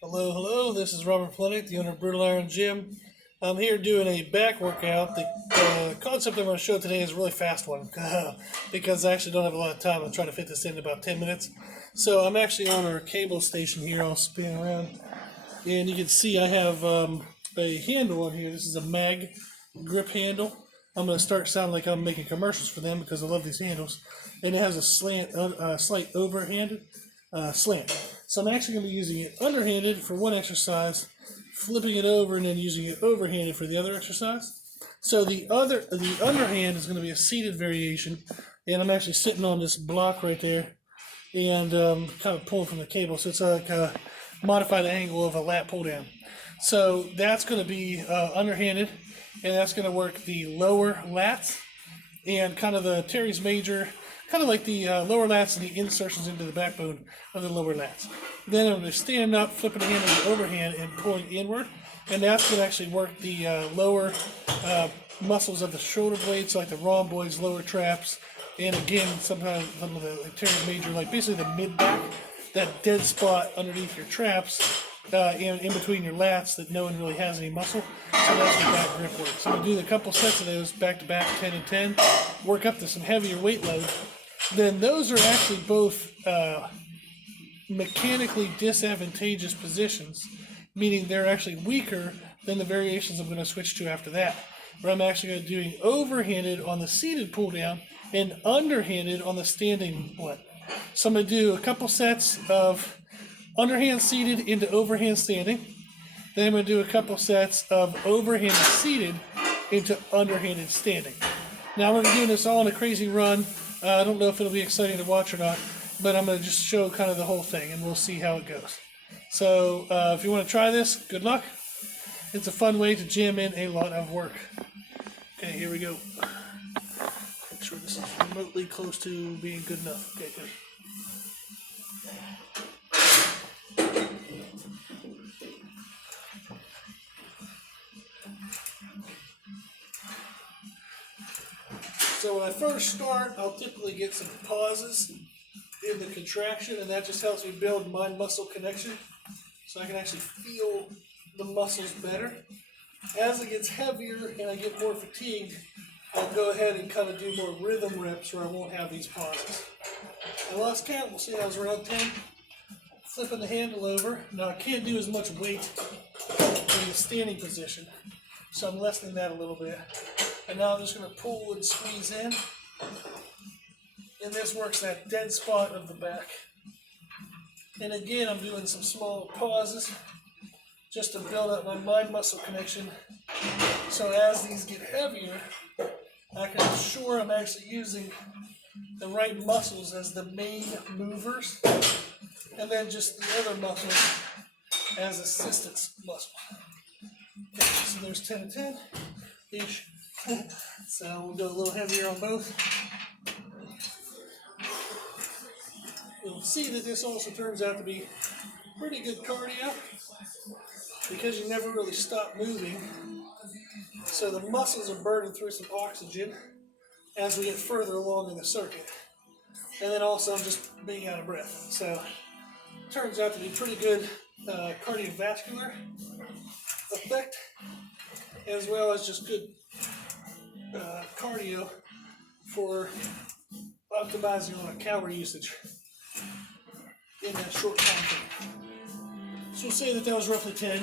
Hello, hello. This is Robert Plenick, the owner of Brutal Iron Gym. I'm here doing a back workout. The concept I'm going to show today is a really fast one because I actually don't have a lot of time. I'm trying to fit this in about 10 minutes. So I'm actually on our cable station here. I'll spin around. And you can see I have a handle on here. This is a mag grip handle. I'm going to start sounding like I'm making commercials for them because I love these handles. And it has a slight overhanded slant. So I'm actually going to be using it underhanded for one exercise, flipping it over, and then using it overhanded for the other exercise. So the underhand is going to be a seated variation, and I'm actually sitting on this block right there, and kind of pulling from the cable. So it's like a modified angle of a lat pull down. So that's going to be underhanded, and that's going to work the lower lats and kind of the teres major, kind of like the lower lats and the insertions into the backbone of the lower lats. Then I'm going to stand up, flipping the hand on the overhand and pulling inward, and that's going to actually work the lower muscles of the shoulder blades, so like the rhomboids, lower traps, and again, sometimes some of the teres major, like basically the mid back, that dead spot underneath your traps, in between your lats that no one really has any muscle. So that's what that grip works. So we do a couple sets of those back to back, 10 and 10, work up to some heavier weight load. Then those are actually both mechanically disadvantageous positions, meaning they're actually weaker than the variations I'm going to switch to after that, where I'm actually going to be doing overhanded on the seated pull down and underhanded on the standing one. So I'm going to do a couple sets of underhand seated into overhand standing. Then I'm going to do a couple sets of overhanded seated into underhanded standing. Now I'm going to be doing this all in a crazy run. I don't know if it'll be exciting to watch or not, but I'm going to just show kind of the whole thing, and we'll see how it goes. So if you want to try this, good luck. It's a fun way to jam in a lot of work. Okay, here we go. Make sure this is remotely close to being good enough. Okay, good. So when I first start, I'll typically get some pauses in the contraction, and that just helps me build mind-muscle connection so I can actually feel the muscles better. As it gets heavier and I get more fatigued, I'll go ahead and kind of do more rhythm reps where I won't have these pauses. I lost count. We'll see I was around 10. Flipping the handle over. Now I can't do as much weight in the standing position, so I'm lessening that a little bit. And now I'm just going to pull and squeeze in. And this works that dead spot of the back. And again, I'm doing some small pauses just to build up my mind-muscle connection. So as these get heavier, I can ensure I'm actually using the right muscles as the main movers, and then just the other muscles as assistance muscle. Okay, so there's 10 and 10-ish. So we'll go a little heavier on both. You'll see that this also turns out to be pretty good cardio because you never really stop moving. So the muscles are burning through some oxygen as we get further along in the circuit. And then also I'm just being out of breath. So it turns out to be pretty good cardiovascular effect, as well as just good cardio for optimizing on a calorie usage in that short time frame. So we'll say that was roughly 10.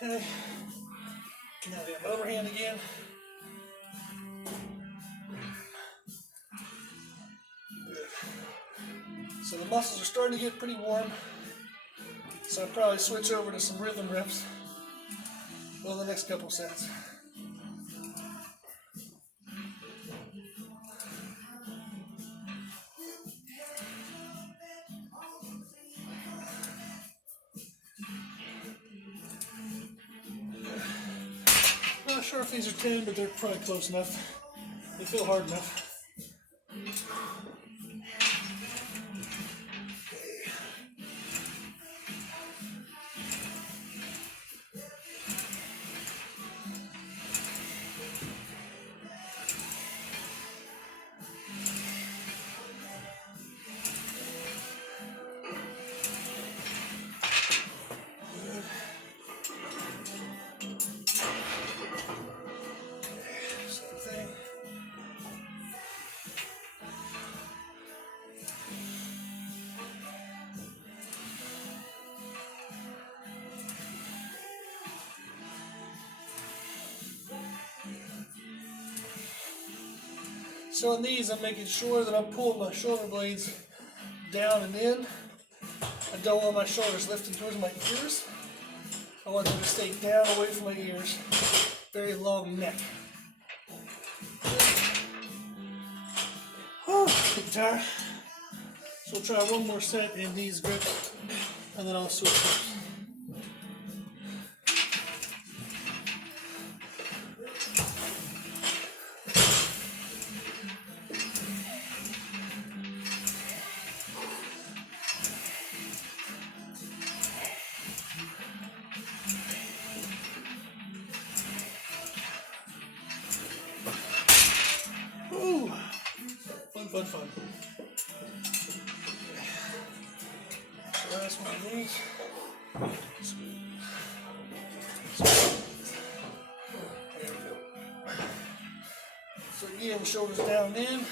Okay. Now we have overhand again. Good. So the muscles are starting to get pretty warm. So I'll probably switch over to some rhythm reps on the next couple sets. Not sure if these are 10, but they're probably close enough. They feel hard enough. So in these, I'm making sure that I'm pulling my shoulder blades down and in. I don't want my shoulders lifting towards my ears. I want them to stay down away from my ears. Very long neck. Oh, getting tired. So we'll try one more set in these grips, and then I'll switch grips. Ooh, fun. So last one of these. There we go. So again, shoulders down in,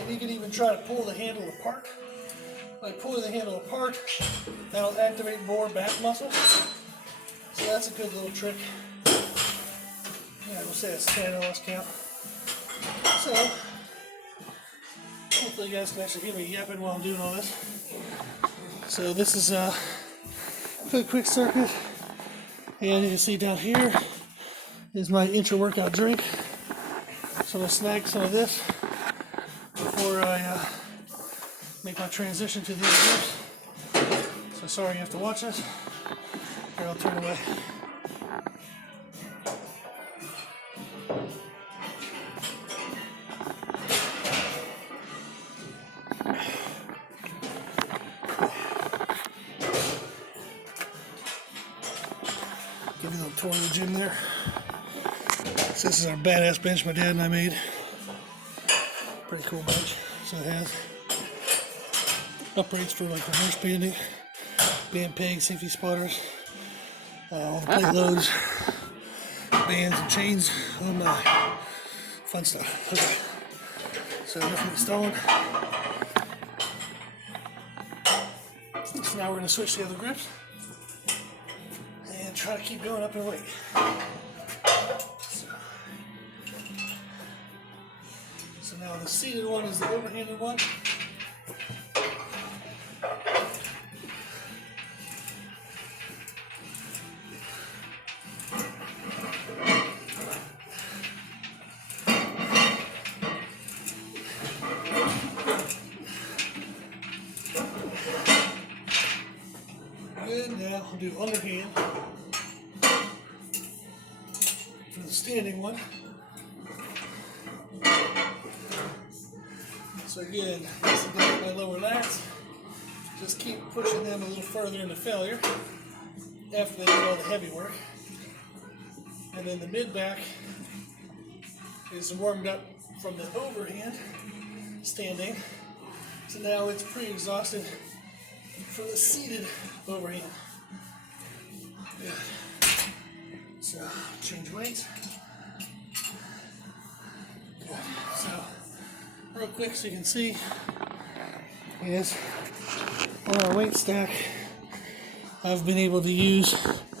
and you can even try to pull the handle apart. By pulling the handle apart, that'll activate more back muscles. So that's a good little trick. Yeah, we'll say it's 10 on this count. So, hopefully you guys can actually hear me yapping while I'm doing all this. So this is a quick circuit. And you can see down here is my intra-workout drink. So I'm going to snag some of this before I make my transition to the other groups. So sorry you have to watch this. Here, I'll turn away. Give you a little tour of the gym there. So this is our badass bench my dad and I made. Pretty cool bench. So it has uprights for like reverse banding, band pegs, safety spotters, all the plate loads, bands and chains. Oh my, fun stuff. Okay, so nothing installing. So now we're going to switch to the other grips and try to keep going up in weight. So now the seated one is the overhanded one. Good, now I'll do underhand for the standing one. So again, this is down my lower lats. Just keep pushing them a little further into failure after they do all the heavy work. And then the mid-back is warmed up from the overhand standing. So now it's pre-exhausted for the seated overhand. Good. So change weights. Good. So real quick so you can see is on our weight stack I've been able to use,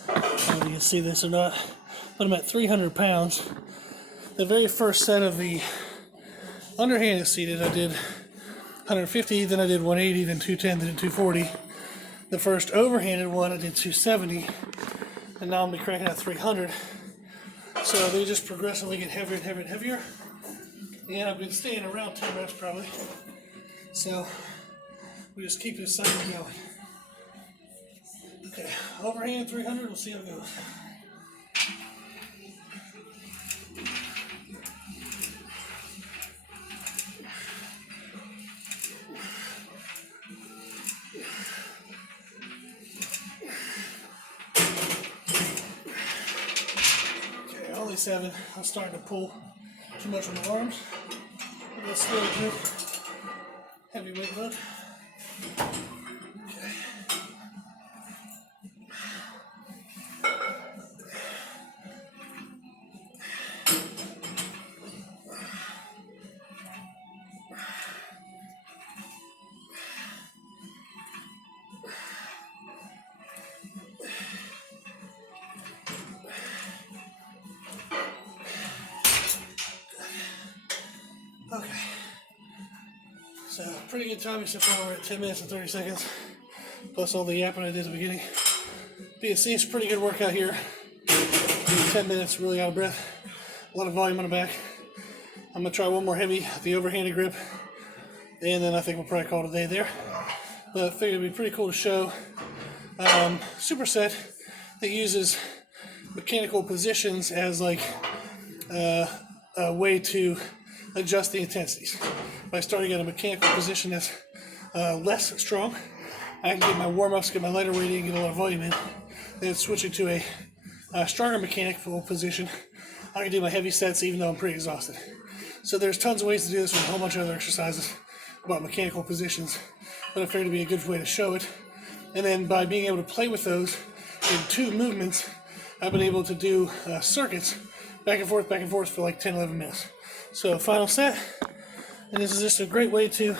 I don't know if you can see this or not, but I'm at 300 pounds. The very first set of the underhanded seated I did 150, then I did 180, then 210, then 240. The first overhanded one I did 270, and now I'm gonna be cranking out 300. So they just progressively get heavier and heavier and heavier. And I've been staying around 10 reps probably. So we just keep this cycle going. Okay, overhand 300, we'll see how it goes. Okay, only 7. I'm starting to pull too much on the arms. Let's still do heavy weight load. Okay. So pretty good time except for we're at 10 minutes and 30 seconds. Plus all the yapping I did at the beginning. But you see, it's a pretty good workout here. 10 minutes, really out of breath. A lot of volume on the back. I'm going to try one more heavy, the overhanded grip. And then I think we'll probably call it a day there. But I figured it'd be pretty cool to show superset that uses mechanical positions as like a way to adjust the intensities. By starting at a mechanical position that's less strong, I can get my warm-ups, get my lighter weight in, get a lot of volume in. Then switching to a stronger mechanical position, I can do my heavy sets even though I'm pretty exhausted. So there's tons of ways to do this with a whole bunch of other exercises about mechanical positions, but I figured it'd be a good way to show it. And then by being able to play with those in 2 movements, I've been able to do circuits back and forth for like 10, 11 minutes. So final set, and this is just a great way to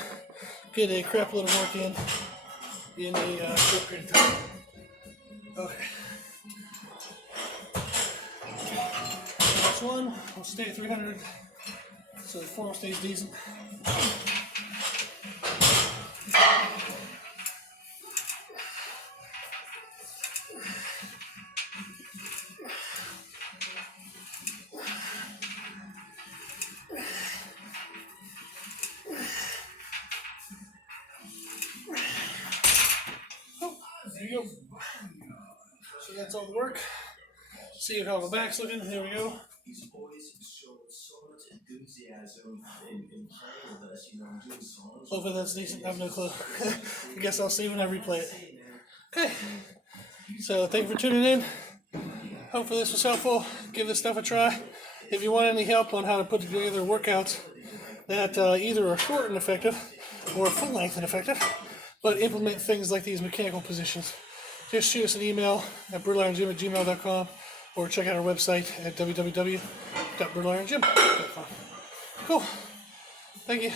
get a crap load of work in a short period of time. Okay. Next one, we'll stay at 300, so the form stays decent. There you go. So that's all the work. See how the back's looking. There we go. He's always showed so much enthusiasm in playing with us, doing songs. Hopefully that's decent. I have no clue. I guess I'll see when I replay it. Okay. So thank you for tuning in. Hopefully this was helpful. Give this stuff a try. If you want any help on how to put together workouts that either are short and effective or full length and effective, but implement things like these mechanical positions, just shoot us an email at brutalirongym@gmail.com or check out our website at www.brutalirongym.com. Cool. Thank you.